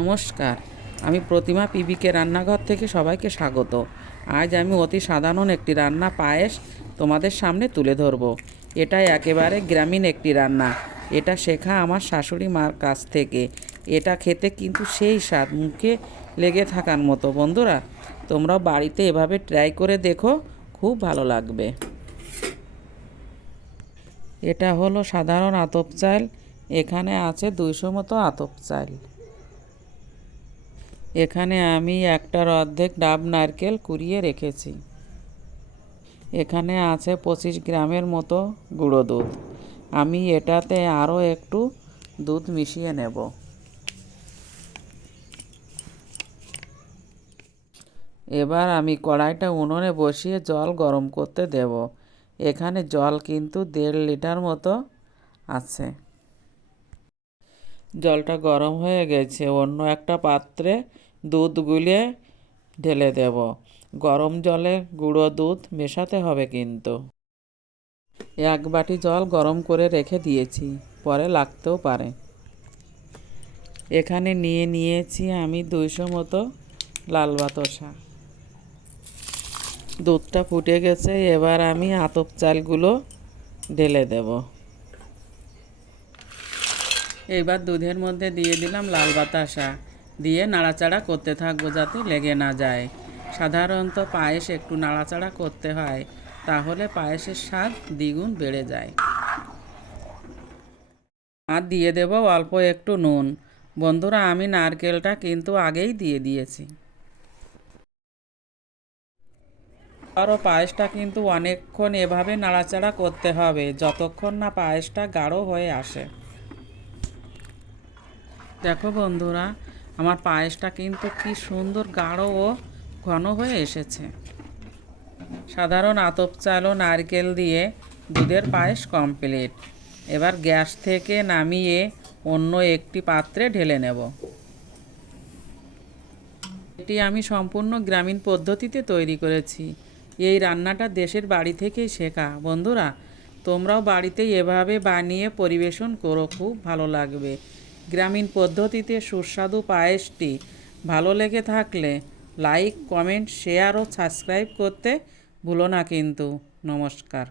নমস্কার। আমি প্রতিমা পিবিকে রান্নাঘর থেকে সবাইকে স্বাগত। আজ আমি অতি সাধারণ একটি রান্না পায়েস তোমাদের সামনে তুলে ধরব। এটা একেবারে গ্রামীণ একটি রান্না। এটা শেখা আমার শাশুড়ি মার কাছ থেকে। এটা খেতে কিন্তু সেই স্বাদ, মুখে লেগে থাকার মতো। বন্ধুরা, তোমরাও বাড়িতে এভাবে ট্রাই করে দেখো, খুব ভালো লাগবে। এটা হলো সাধারণ আতপ চাল। এখানে আছে দুইশো মতো আতপ চাল। এখানে আমি একটার অর্ধেক ডাব নারকেল কুড়িয়ে রেখেছি। এখানে আছে পঁচিশ গ্রামের মতো গুঁড়ো দুধ। আমি এটাতে আরও একটু দুধ মিশিয়ে নেব। এবার আমি কড়াইটা উনুনে বসিয়ে জল গরম করতে দেব। এখানে জল কিন্তু দেড় লিটার মতো আছে। জলটা গরম হয়ে গেছে। অন্য একটা পাত্রে দুধ গুলিয়ে ঢেলে দেব। গরম জলে গুঁড়ো দুধ মেশাতে হবে কিন্তু। এক বাটি জল গরম করে রেখে দিয়েছি, পরে লাগতেও পারে। এখানে নিয়ে নিয়েছি আমি দুইশো মতো লাল বাতাসা। দুধটা ফুটে গেছে, এবার আমি আতপ চালগুলো ঢেলে দেব। এবার দুধের মধ্যে দিয়ে দিলাম লাল বাতাসা। দিয়ে নাড়াচাড়া করতে থাকব যাতে লেগে না যায়। সাধারণত পায়েস একটু নাড়াচাড়া করতে হয়, তাহলে পায়েসের স্বাদ দ্বিগুণ বেড়ে যায়। আর দিয়ে দেব অল্প একটু নুন। বন্ধুরা, আমি নারকেলটা কিন্তু আগেই দিয়ে দিয়েছি। আরও পায়েসটা কিন্তু অনেকক্ষণ এভাবে নাড়াচাড়া করতে হবে, যতক্ষণ না পায়েসটা গাঢ় হয়ে আসে। দেখো বন্ধুরা আমার পায়েসটা কিন্তু কি সুন্দর গাঢ় ও ঘন হয়ে এসেছে। সাধারণ আতপ চাল ও নারকেল দিয়ে দুধের পায়েস কমপ্লিট এবার গ্যাস থেকে নামিয়ে অন্য একটি পাত্রে ঢেলে নেব। এটি আমি সম্পূর্ণ গ্রামীণ পদ্ধতিতে তৈরি করেছি। এই রান্নাটা দেশের বাড়ি থেকেই শেখা। বন্ধুরা, তোমরাও বাড়িতে এভাবে বানিয়ে পরিবেশন করো, খুব ভালো লাগবে। গ্রামীণ পদ্ধতিতে সুস্বাদু পায়েসটি ভালো লেগে থাকলে লাইক, কমেন্ট, শেয়ার ও সাবস্ক্রাইব করতে ভুলো না কিন্তু। নমস্কার।